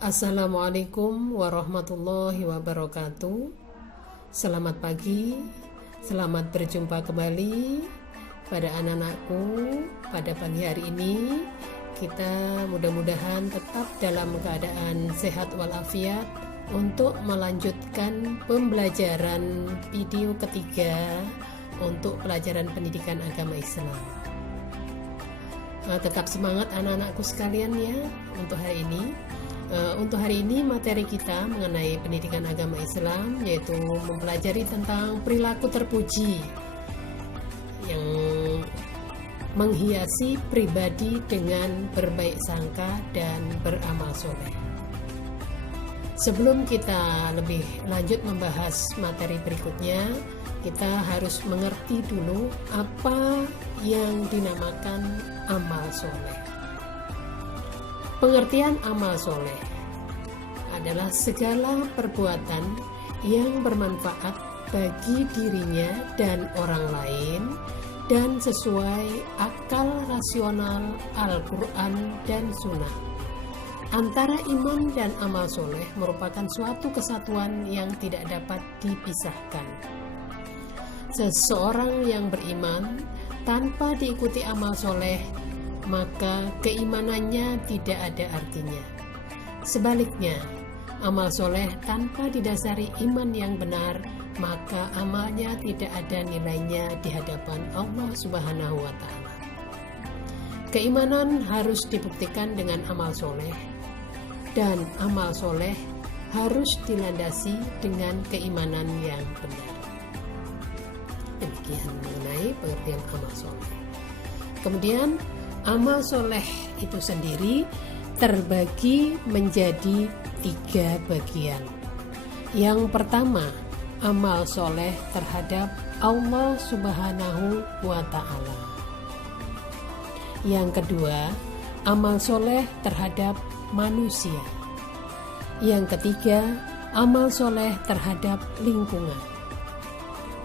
Assalamualaikum warahmatullahi wabarakatuh. Selamat pagi, selamat berjumpa kembali pada anak-anakku. Pada pagi hari ini kita mudah-mudahan tetap dalam keadaan sehat walafiat untuk melanjutkan pembelajaran video ketiga untuk pelajaran pendidikan agama Islam. Tetap semangat anak-anakku sekalian ya untuk hari ini. Untuk hari ini materi kita mengenai pendidikan agama Islam yaitu mempelajari tentang perilaku terpuji yang menghiasi pribadi dengan berbaik sangka dan beramal soleh. Sebelum kita lebih lanjut membahas materi berikutnya, kita harus mengerti dulu apa yang dinamakan amal soleh. Pengertian amal soleh adalah segala perbuatan yang bermanfaat bagi dirinya dan orang lain dan sesuai akal rasional Al-Quran dan Sunnah. Antara iman dan amal soleh merupakan suatu kesatuan yang tidak dapat dipisahkan. Seseorang yang beriman tanpa diikuti amal soleh, maka keimanannya tidak ada artinya. Sebaliknya, amal soleh tanpa didasari iman yang benar, maka amalnya tidak ada nilainya di hadapan Allah Subhanahu wa Ta'ala. Keimanan harus dibuktikan dengan amal soleh, dan amal soleh harus dilandasi dengan keimanan yang benar. Demikian mengenai pengertian amal soleh. Kemudian amal soleh itu sendiri terbagi menjadi 3 bagian. Yang pertama, amal soleh terhadap Allah Subhanahu wa Ta'ala. Yang kedua, amal soleh terhadap manusia. Yang ketiga, amal soleh terhadap lingkungan.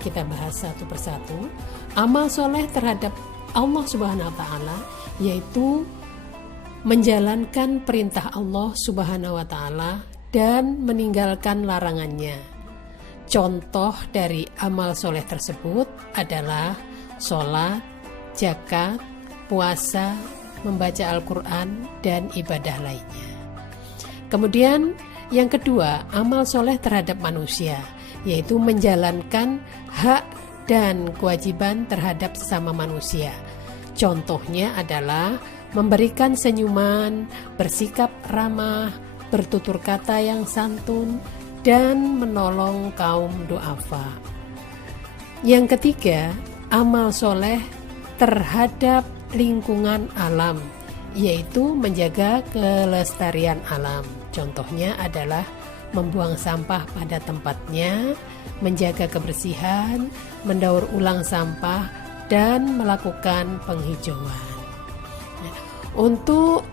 Kita bahas satu persatu. Amal soleh terhadap Allah Subhanahu wa Ta'ala yaitu menjalankan perintah Allah Subhanahu wa Ta'ala dan meninggalkan larangannya. Contoh dari amal soleh tersebut adalah sholat, zakat, puasa, membaca Al-Quran, dan ibadah lainnya. Kemudian yang kedua, amal soleh terhadap manusia yaitu menjalankan hak dan kewajiban terhadap sesama manusia. Contohnya adalah memberikan senyuman, bersikap ramah, bertutur kata yang santun, dan menolong kaum duafa. Yang ketiga, amal soleh terhadap lingkungan alam, yaitu menjaga kelestarian alam. Contohnya adalah membuang sampah pada tempatnya, menjaga kebersihan, mendaur ulang sampah, dan melakukan penghijauan. Untuk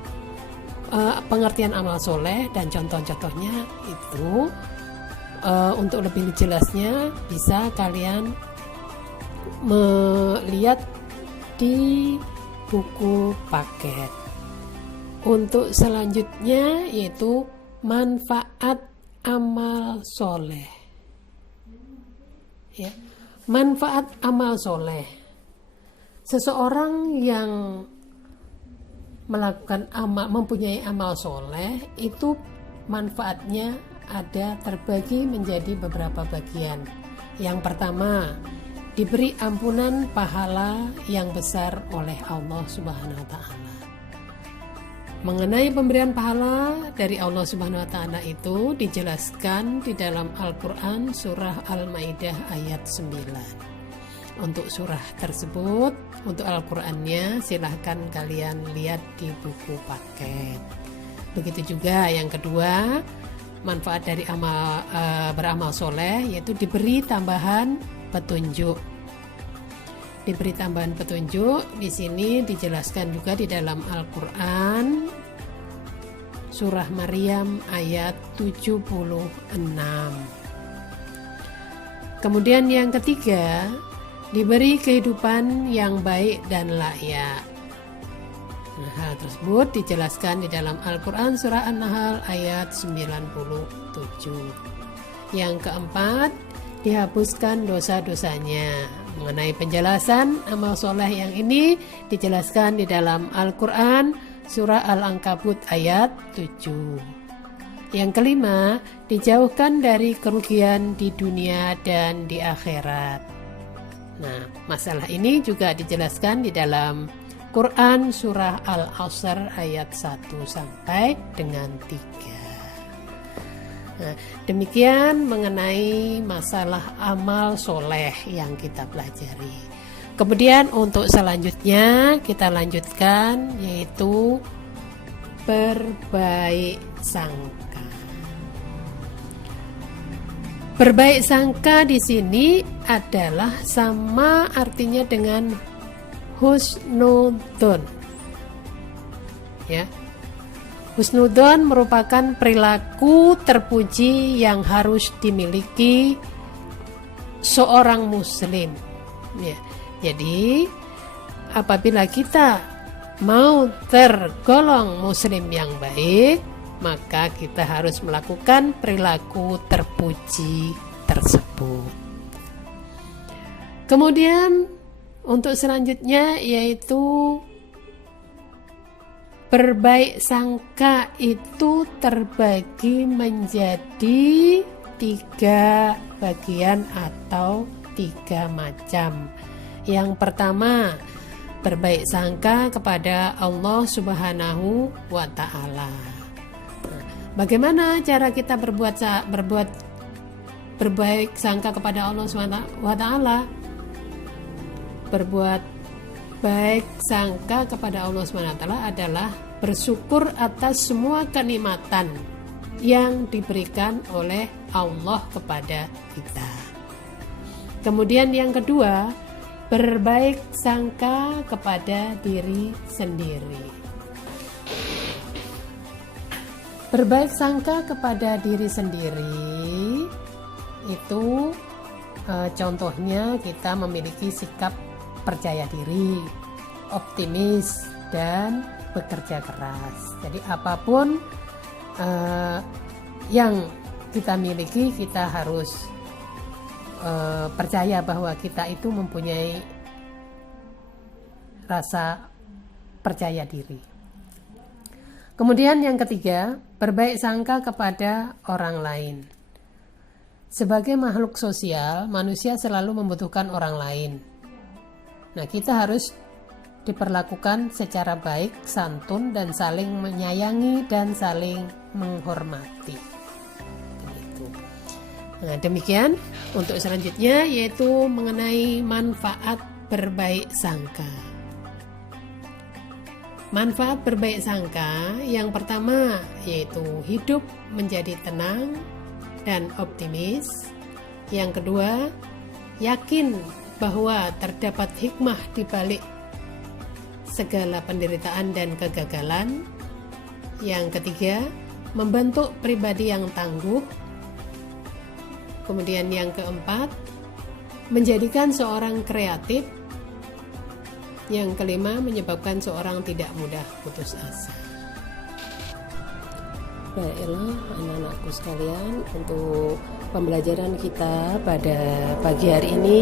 pengertian amal soleh dan contoh-contohnya itu, untuk lebih jelasnya bisa kalian melihat di buku paket. Untuk selanjutnya yaitu manfaat amal soleh. Ya, manfaat amal soleh. Seseorang yang melakukan mempunyai amal soleh itu manfaatnya ada terbagi menjadi beberapa bagian. Yang pertama, diberi ampunan pahala yang besar oleh Allah Subhanahu wa Ta'ala. Mengenai pemberian pahala dari Allah Subhanahu wa Ta'ala itu dijelaskan di dalam Al-Quran surah Al-Maidah ayat 9. Untuk surah tersebut, untuk Al-Qurannya silahkan kalian lihat di buku paket. Begitu juga yang kedua, manfaat dari beramal soleh yaitu diberi tambahan petunjuk. Diberi tambahan petunjuk di sini dijelaskan juga di dalam Al-Quran surah Maryam ayat 76. Kemudian yang ketiga, diberi kehidupan yang baik dan layak. Nah, hal tersebut dijelaskan di dalam Al-Quran surah An-Nahl ayat 97. Yang keempat, dihapuskan dosa-dosanya. Mengenai penjelasan amal soleh yang ini dijelaskan di dalam Al-Quran surah Al-Ankabut ayat 7. Yang kelima, dijauhkan dari kerugian di dunia dan di akhirat. Nah, masalah ini juga dijelaskan di dalam Quran surah Al-Asr ayat 1 sampai dengan 3. Nah, demikian mengenai masalah amal soleh yang kita pelajari. Kemudian untuk selanjutnya kita lanjutkan, yaitu berbaik sangka. Berbaik sangka di sini adalah sama artinya dengan husnudzon. Ya. Husnudzon merupakan perilaku terpuji yang harus dimiliki seorang muslim. Ya. Jadi apabila kita mau tergolong muslim yang baik, maka kita harus melakukan perilaku terpuji tersebut. Kemudian untuk selanjutnya yaitu berbaik sangka itu terbagi menjadi 3 bagian atau 3 macam. Yang pertama, berbaik sangka kepada Allah Subhanahu wa Ta'ala. Bagaimana cara kita berbuat berbaik sangka kepada Allah Subhanahu wa Ta'ala? Berbuat baik sangka kepada Allah Subhanahu wa Ta'ala adalah bersyukur atas semua kenikmatan yang diberikan oleh Allah kepada kita. Kemudian yang kedua, berbaik sangka kepada diri sendiri. Berbaik sangka kepada diri sendiri itu contohnya kita memiliki sikap percaya diri, optimis, dan bekerja keras. Jadi apapun yang kita miliki, kita harus percaya bahwa kita itu mempunyai rasa percaya diri. Kemudian yang ketiga, berbaik sangka kepada orang lain. Sebagai makhluk sosial, manusia selalu membutuhkan orang lain. Nah, kita harus diperlakukan secara baik, santun, dan saling menyayangi dan saling menghormati. Nah, demikian untuk selanjutnya yaitu mengenai manfaat berbaik sangka. Manfaat berbaik sangka yang pertama yaitu hidup menjadi tenang dan optimis. Yang kedua, yakin bahwa terdapat hikmah di balik segala penderitaan dan kegagalan. Yang ketiga, membentuk pribadi yang tangguh. Kemudian yang keempat, menjadikan seorang kreatif. Yang kelima, menyebabkan seorang tidak mudah putus asa. Baiklah anak-anakku sekalian, untuk pembelajaran kita pada pagi hari ini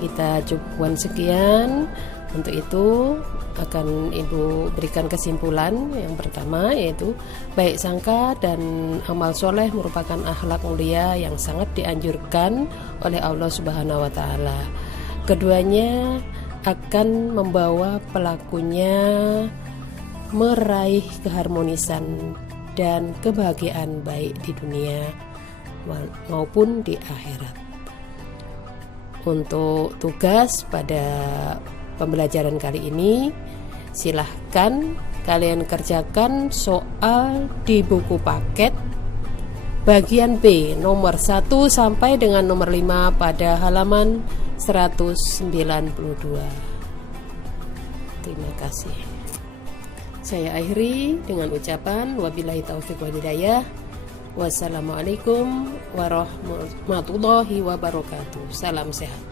kita cukupkan sekian. Untuk itu akan Ibu berikan kesimpulan. Yang pertama yaitu baik sangka dan amal soleh merupakan akhlak mulia yang sangat dianjurkan oleh Allah Subhanahu wa Ta'ala. Keduanya akan membawa pelakunya meraih keharmonisan dan kebahagiaan baik di dunia maupun di akhirat. Untuk tugas pada pembelajaran kali ini, silahkan kalian kerjakan soal di buku paket bagian B nomor 1 sampai dengan nomor 5 pada halaman 192. Terima kasih. Saya akhiri dengan ucapan wabillahi taufiq wal hidayah. Wassalamualaikum warahmatullahi wabarakatuh. Salam sehat.